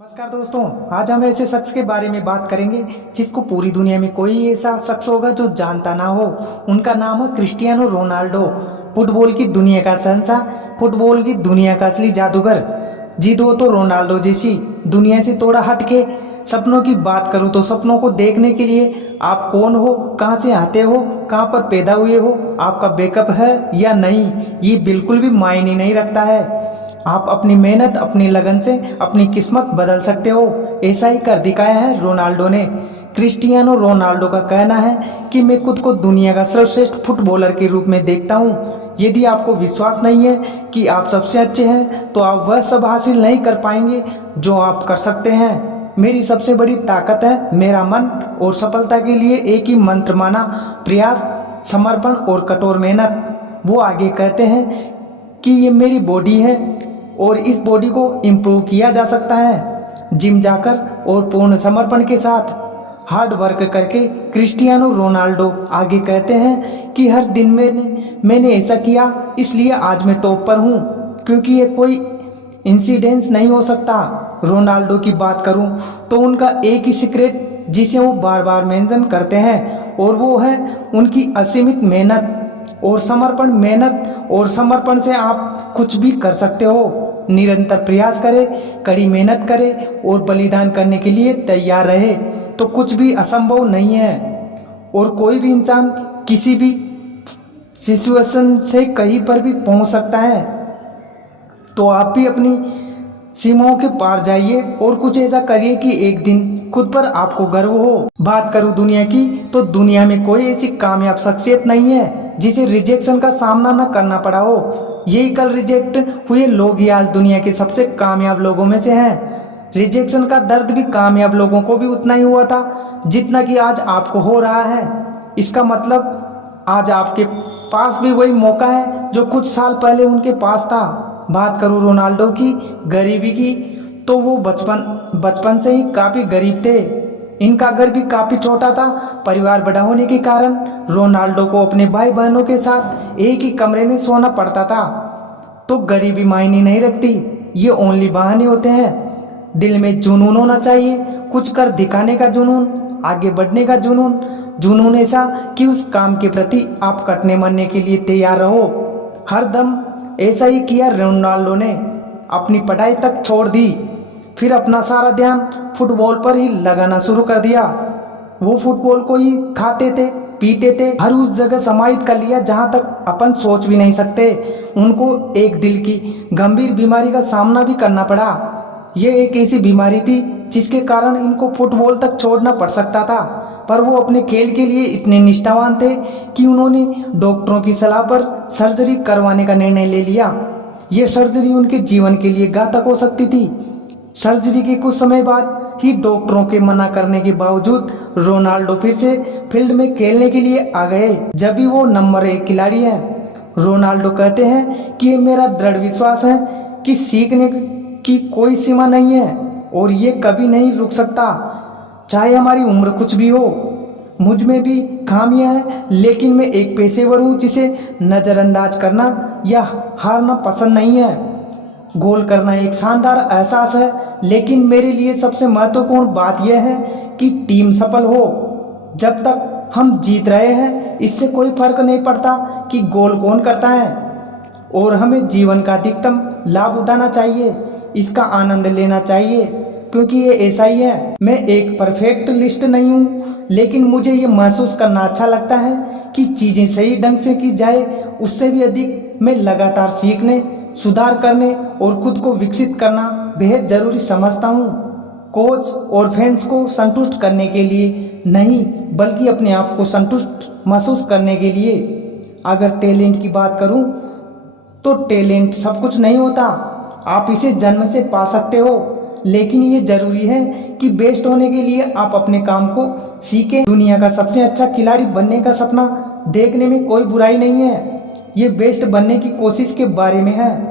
नमस्कार दोस्तों, आज हम ऐसे शख्स के बारे में बात करेंगे जिसको पूरी दुनिया में कोई ऐसा शख्स होगा जो जानता ना हो। उनका नाम है क्रिस्टियानो रोनाल्डो। फुटबॉल की दुनिया का शहंशाह, फुटबॉल की दुनिया का असली जादूगर। जी दो तो रोनाल्डो जैसी दुनिया से थोड़ा हटके सपनों की बात करूं तो सपनों को देखने के लिए आप कौन हो, कहां से आते हो, कहां पर पैदा हुए हो, आपका बैकअप है या नहीं, ये बिल्कुल भी मायने नहीं रखता है। आप अपनी मेहनत, अपनी लगन से अपनी किस्मत बदल सकते हो। ऐसा ही कर दिखाया है रोनाल्डो ने। क्रिस्टियानो रोनाल्डो का कहना है कि मैं खुद को दुनिया का सर्वश्रेष्ठ फुटबॉलर के रूप में देखता हूं। यदि आपको विश्वास नहीं है कि आप सबसे अच्छे हैं तो आप वह सब हासिल नहीं कर पाएंगे जो आप कर सकते हैं। मेरी सबसे बड़ी ताकत है मेरा मन, और सफलता के लिए एक ही मंत्र माना, प्रयास, समर्पण और कठोर मेहनत। वो आगे कहते हैं कि ये मेरी बॉडी है और इस बॉडी को इम्प्रूव किया जा सकता है जिम जाकर और पूर्ण समर्पण के साथ, हार्ड वर्क करके। क्रिस्टियानो रोनाल्डो आगे कहते हैं कि हर दिन मैंने ऐसा किया, इसलिए आज मैं टॉप पर हूँ, क्योंकि ये कोई इंसिडेंस नहीं हो सकता। रोनाल्डो की बात करूं तो उनका एक ही सीक्रेट जिसे वो बार बार मेंशन करते हैं, और वो है उनकी असीमित मेहनत और समर्पण। मेहनत और समर्पण से आप कुछ भी कर सकते हो। निरंतर प्रयास करें, कड़ी मेहनत करें और बलिदान करने के लिए तैयार रहे तो कुछ भी असंभव नहीं है। और कोई भी इंसान किसी भी सिचुएशन से कहीं पर भी पहुंच सकता है। तो आप भी अपनी सीमाओं के पार जाइए और कुछ ऐसा करिए कि एक दिन खुद पर आपको गर्व हो। बात करूं दुनिया की तो दुनिया में कोई ऐसी कामयाब शख्सियत नहीं है जिसे रिजेक्शन का सामना न करना पड़ा हो। यही कल रिजेक्ट हुए लोग ही आज दुनिया के सबसे कामयाब लोगों में से हैं। रिजेक्शन का दर्द भी कामयाब लोगों को भी उतना ही हुआ था जितना कि आज आपको हो रहा है। इसका मतलब आज आपके पास भी वही मौका है जो कुछ साल पहले उनके पास था। बात करूं रोनाल्डो की गरीबी की तो वो बचपन से ही काफ़ी गरीब थे। इनका घर भी काफ़ी छोटा था। परिवार बड़ा होने के कारण रोनाल्डो को अपने भाई बहनों के साथ एक ही कमरे में सोना पड़ता था। तो गरीबी मायने नहीं रखती, ये ओनली बहाने होते हैं। दिल में जुनून होना चाहिए, कुछ कर दिखाने का जुनून, आगे बढ़ने का जुनून। जुनून ऐसा कि उस काम के प्रति आप कटने मरने के लिए तैयार रहो। हर दम ऐसा ही किया रोनाल्डो ने। अपनी पढ़ाई तक छोड़ दी, फिर अपना सारा ध्यान फुटबॉल पर ही लगाना शुरू कर दिया। वो फुटबॉल को ही खाते थे, पीते थे, हर उस जगह समाहित कर लिया जहां तक अपन सोच भी नहीं सकते। उनको एक दिल की गंभीर बीमारी का सामना भी करना पड़ा। ये एक ऐसी बीमारी थी जिसके कारण इनको फुटबॉल तक छोड़ना पड़ सकता था, पर वो अपने खेल के लिए इतने निष्ठावान थे कि उन्होंने डॉक्टरों की सलाह पर सर्जरी करवाने का निर्णय ले लिया। ये सर्जरी उनके जीवन के लिए घातक हो सकती थी। सर्जरी के कुछ समय बाद ही डॉक्टरों के मना करने के बावजूद रोनाल्डो फिर से फील्ड में खेलने के लिए आ गए, जब भी वो नंबर 1 खिलाड़ी है। रोनाल्डो कहते हैं कि ये मेरा दृढ़ विश्वास है कि सीखने की कोई सीमा नहीं है और ये कभी नहीं रुक सकता, चाहे हमारी उम्र कुछ भी हो। मुझ में भी खामियां हैं, लेकिन मैं एक पेशेवर हूँ जिसे नज़रअंदाज करना या हारना पसंद नहीं है। गोल करना एक शानदार एहसास है, लेकिन मेरे लिए सबसे महत्वपूर्ण बात यह है कि टीम सफल हो। जब तक हम जीत रहे हैं इससे कोई फर्क नहीं पड़ता कि गोल कौन करता है, और हमें जीवन का अधिकतम लाभ उठाना चाहिए, इसका आनंद लेना चाहिए, क्योंकि ये ऐसा ही है। मैं एक परफेक्ट लिस्ट नहीं हूँ, लेकिन मुझे ये महसूस करना अच्छा लगता है कि चीज़ें सही ढंग से की जाए। उससे भी अधिक मैं लगातार सीखने, सुधार करने और खुद को विकसित करना बेहद ज़रूरी समझता हूँ। कोच और फैंस को संतुष्ट करने के लिए नहीं, बल्कि अपने आप को संतुष्ट महसूस करने के लिए। अगर टैलेंट की बात करूँ तो टैलेंट सब कुछ नहीं होता, आप इसे जन्म से पा सकते हो, लेकिन ये ज़रूरी है कि बेस्ट होने के लिए आप अपने काम को सीखें। दुनिया का सबसे अच्छा खिलाड़ी बनने का सपना देखने में कोई बुराई नहीं है, ये बेस्ट बनने की कोशिश के बारे में है।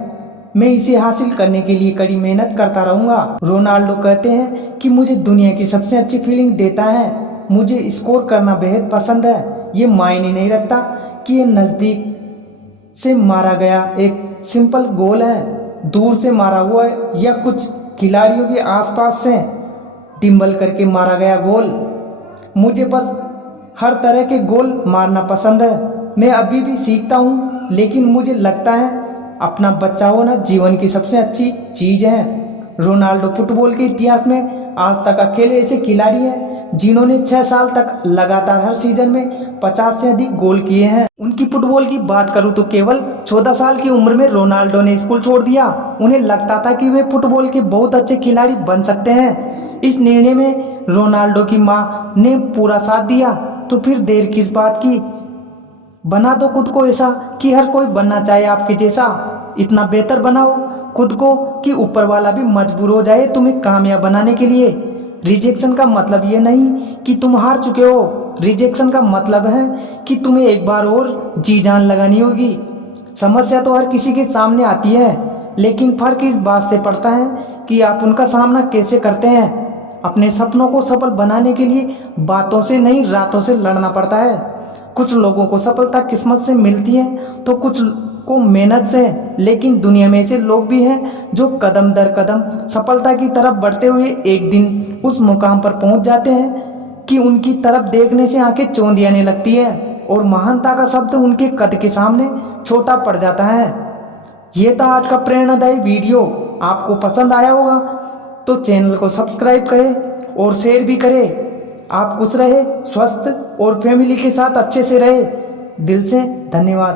मैं इसे हासिल करने के लिए कड़ी मेहनत करता रहूँगा। रोनाल्डो कहते हैं कि मुझे दुनिया की सबसे अच्छी फीलिंग देता है। मुझे स्कोर करना बेहद पसंद है। ये मायने नहीं रखता कि ये नज़दीक से मारा गया एक सिंपल गोल है, दूर से मारा हुआ है या कुछ खिलाड़ियों के आसपास से डिम्बल करके मारा गया गोल। मुझे बस हर तरह के गोल मारना पसंद है। मैं अभी भी सीखता हूँ, लेकिन मुझे लगता है अपना बच्चा होना जीवन की सबसे अच्छी चीज़ है। रोनाल्डो फुटबॉल के इतिहास में आज तक अकेले ऐसे खिलाड़ी हैं जिन्होंने 6 साल तक लगातार हर सीजन में 50 से अधिक गोल किए हैं। उनकी फुटबॉल की बात करूं तो केवल 14 साल की उम्र में रोनाल्डो ने स्कूल छोड़ दिया। उन्हें लगता था कि वे फुटबॉल के बहुत अच्छे खिलाड़ी बन सकते हैं। इस निर्णय में रोनाल्डो की मां ने पूरा साथ दिया। तो फिर देर किस बात की, बना दो खुद को ऐसा कि हर कोई बनना चाहे आपके जैसा। इतना बेहतर बनाओ खुद को कि ऊपर वाला भी मजबूर हो जाए तुम्हें कामयाब बनाने के लिए। रिजेक्शन का मतलब ये नहीं कि तुम हार चुके हो। रिजेक्शन का मतलब है कि तुम्हें एक बार और जी जान लगानी होगी। समस्या तो हर किसी के सामने आती है, लेकिन फर्क इस बात से पड़ता है कि आप उनका सामना कैसे करते हैं। अपने सपनों को सफल बनाने के लिए बातों से नहीं, रातों से लड़ना पड़ता है। कुछ लोगों को सफलता किस्मत से मिलती है तो कुछ को मेहनत से, लेकिन दुनिया में ऐसे लोग भी हैं जो कदम दर कदम सफलता की तरफ बढ़ते हुए एक दिन उस मुकाम पर पहुंच जाते हैं कि उनकी तरफ देखने से आंखें चौंधी आने लगती है और महानता का शब्द उनके कद के सामने छोटा पड़ जाता है। ये था आज का प्रेरणादायी वीडियो। आपको पसंद आया होगा तो चैनल को सब्सक्राइब करें और शेयर भी करें। आप खुश रहे, स्वस्थ और फैमिली के साथ अच्छे से रहे। दिल से धन्यवाद।